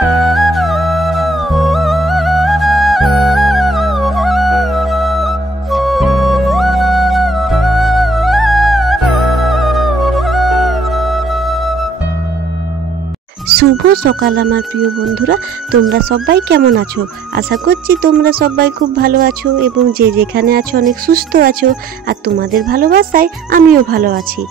শুভ সকাল আমার প্রিয় বন্ধুরা, তোমরা সবাই কেমন আছো? আশা করছি তোমরা সবাই খুব ভালো আছো এবং যে যেখানে আছো অনেক সুস্থ আছো। আর তোমাদের ভালোবাসায় আমিও ভালো আছি।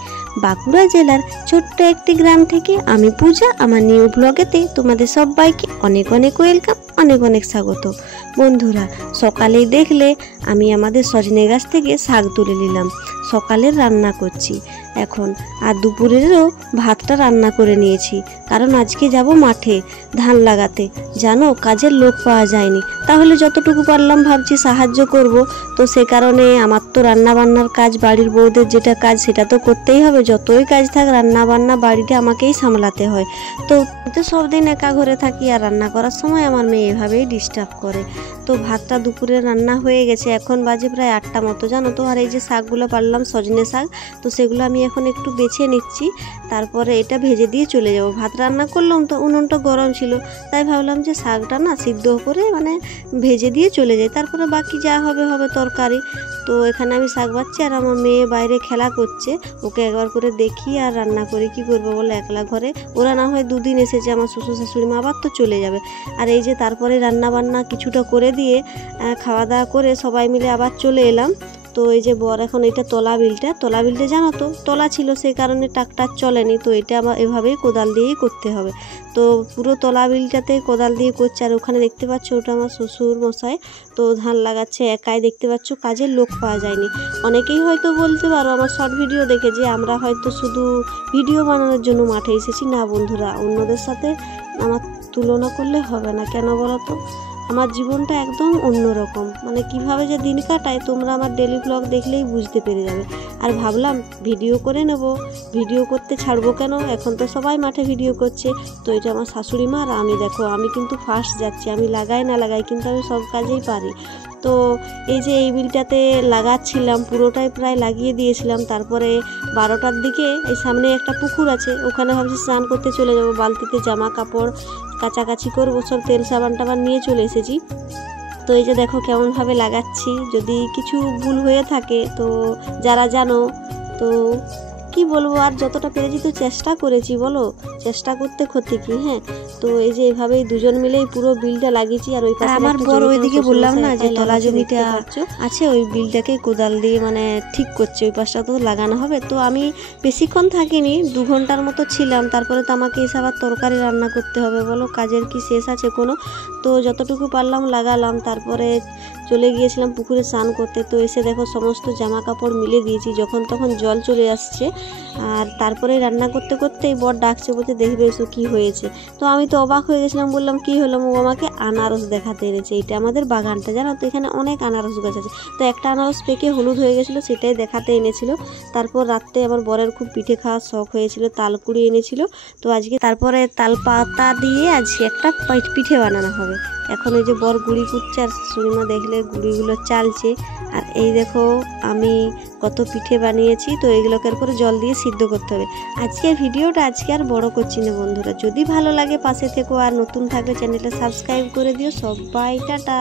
বাঁকুড়া জেলার ছোট্ট একটি গ্রাম থেকে আমি পূজা, আমার নিউ ব্লগেতে তোমাদের সবাইকে অনেক অনেক ওয়েলকাম, অনেক অনেক স্বাগত। বন্ধুরা, সকালেই দেখলে আমি আমাদের সজনে গাছ থেকে শাক তুলে নিলাম। সকালের রান্না করছি এখন, আর দুপুরেরও ভাতটা রান্না করে নিয়েছি, কারণ আজকে যাব মাঠে ধান লাগাতে। জানো, কাজের লোক পাওয়া যায়নি, তাহলে যতটুকু পারলাম ভাবছি সাহায্য করব। তো সে কারণে আমার তো রান্না বান্নার কাজ, বাড়ির বউদের যেটা কাজ সেটা তো করতেই হবে। যতই কাজ থাক, রান্না বান্না বাড়িটা আমাকেই সামলাতে হয়। তো সব দিন একা ঘরে থাকি, আর রান্না করার সময় আমার মেয়ে এভাবেই ডিস্টার্ব করে। তো ভাতটা দুপুরে রান্না হয়ে গেছে, এখন বাজে প্রায় 8টা মতো, জানো তো। আর এই যে শাকগুলো পারলাম, সজনে শাক, তো সেগুলো আমি এখন একটু বেছে নিচ্ছি, তারপরে এটা ভেজে দিয়ে চলে যাব। ভাত রান্না করলাম তো উনুনটা গরম ছিল, তাই ভাবলাম যে শাকটা না সিদ্ধ করে মানে ভেজে দিয়ে চলে যাই, তারপরে বাকি যা হবে হবে তরকারি। তো এখানে আমি শাক বাচ্ছি, আর আমার মেয়ে বাইরে খেলা করছে, ওকে একবার করে দেখি আর রান্না করে কি করবো বলে। একলা ঘরে ওরা না হয় দুদিন এসেছে, আমার শ্বশুর শাশুড়ি মা, আবার তো চলে যাবে। আর এই যে তারপরে রান্না বান্না কিছুটা করে দিয়ে খাওয়া দাওয়া করে সবাই মিলে আবার চলে এলাম। তো এই যে বর এখন এটা তলা বিলটা জানো তো তলা ছিল, সেই কারণে ট্রাক্টর চলেনি, তো এটা আমার এভাবেই কোদাল দিয়েই করতে হবে। তো পুরো তলা বিলটাতে কোদাল দিয়ে করছে। আর ওখানে দেখতে পাচ্ছ ওটা আমার শ্বশুর মশাই, তো ধান লাগাচ্ছে একাই, দেখতে পাচ্ছ, কাজের লোক পাওয়া যায়নি। অনেকেই হয়তো বলতে পারো আমার শর্ট ভিডিও দেখে যে আমরা হয়তো শুধু ভিডিও বানানোর জন্য মাঠে এসেছি। না বন্ধুরা, অন্যদের সাথে আমার তুলনা করলে হবে না, কেন বলো তো? আমার জীবনটা একদম অন্যরকম, মানে কিভাবে যে দিন কাটায় তোমরা আমার ডেলি ব্লগ দেখলেই বুঝতে পেরে যাবে। আর ভাবলাম ভিডিও করে নেব, ভিডিও করতে ছাড়বো কেন, এখন তো সবাই মাঠে ভিডিও করছে। তো এটা আমার শাশুড়ি মা, আর আমি দেখো, আমি কিন্তু ফার্স্ট যাচ্ছি। আমি লাগাই না লাগাই, কিন্তু আমি সব কাজেই পারি। তো এই যে এই বিলটাতে লাগাচ্ছিলাম, পুরোটাই প্রায় লাগিয়ে দিয়েছিলাম। তারপরে 12টার দিকে এই সামনে একটা পুকুর আছে, ওখানে ভাবছি স্নান করতে চলে যাব। বালতিতে জামা কাপড় কাচাকাচি করবো, সব তেল সাবান টাবান নিয়ে চলে এসেছি। তো এই যে দেখো কেমনভাবে লাগাচ্ছি, যদি কিছু ভুল হয়ে থাকে তো যারা জানো, তো কি বলবো, আর যতটা পেরেছি তো চেষ্টা করেছি, বলো, চেষ্টা করতে ক্ষতি কি? হ্যাঁ, তো এই যে এভাবেই দুজন মিলেই পুরো বিলটা লাগিয়েছি। আর ওই পাশে আমার বড় ওইদিকে বললাম না যে তলা জমিটা আছে, ওই বিলটাকে কোদাল দিয়ে মানে ঠিক করছে, ওই পাশটা তো লাগানো হবে। তো আমি বেশিক্ষণ থাকিনি, 2 ঘন্টার মতো ছিলাম। তারপরে তো আমাকে এসে আবার তরকারি রান্না করতে হবে, বলো, কাজের কি শেষ আছে কোনো? তো যতটুকু পারলাম লাগালাম, তারপরে চলে গিয়েছিলাম পুকুরে স্নান করতে। তো এসে দেখো সমস্ত জামা কাপড় মিলে দিয়েছি, যখন তখন জল চলে আসছে। আর তারপরে রান্না করতে করতেই বর ডাকছে, বলতে দেখবে এসো কী হয়েছে। তো আমি তো অবাক হয়ে গেছিলাম, বললাম কী হলো? ও আমাকে আনারস দেখাতে এনেছে। এটা আমাদের বাগানটা, জানো তো, এখানে অনেক আনারস গাছ আছে। তো একটা আনারস পেকে হলুদ হয়ে গেছিলো, সেটাই দেখাতে এনেছিল। তারপর রাত্রে আমার বরের খুব পিঠে খাওয়ার শখ হয়েছিল, তালকুড়ি এনেছিল। তো আজকে তারপরে তাল পাতা দিয়ে আজকে একটা পিঠে বানানো হবে। এখন ওই যে বর গুঁড়ি কুটছে, আর শাশুড়িমা দেখলে গুঁড়িগুলো চালছে। আর এই দেখো আমি কত পিঠে বানিয়েছি। তো এগুলোকে এরপরে জল দিয়ে সিদ্ধ করতে হবে। আজকের ভিডিওটা আজকে আর বড় করছি না বন্ধুরা, যদি ভালো লাগে পাশে থেকো, আর নতুন থাকলে চ্যানেলটা সাবস্ক্রাইব করে দিও। সবাই টাটা।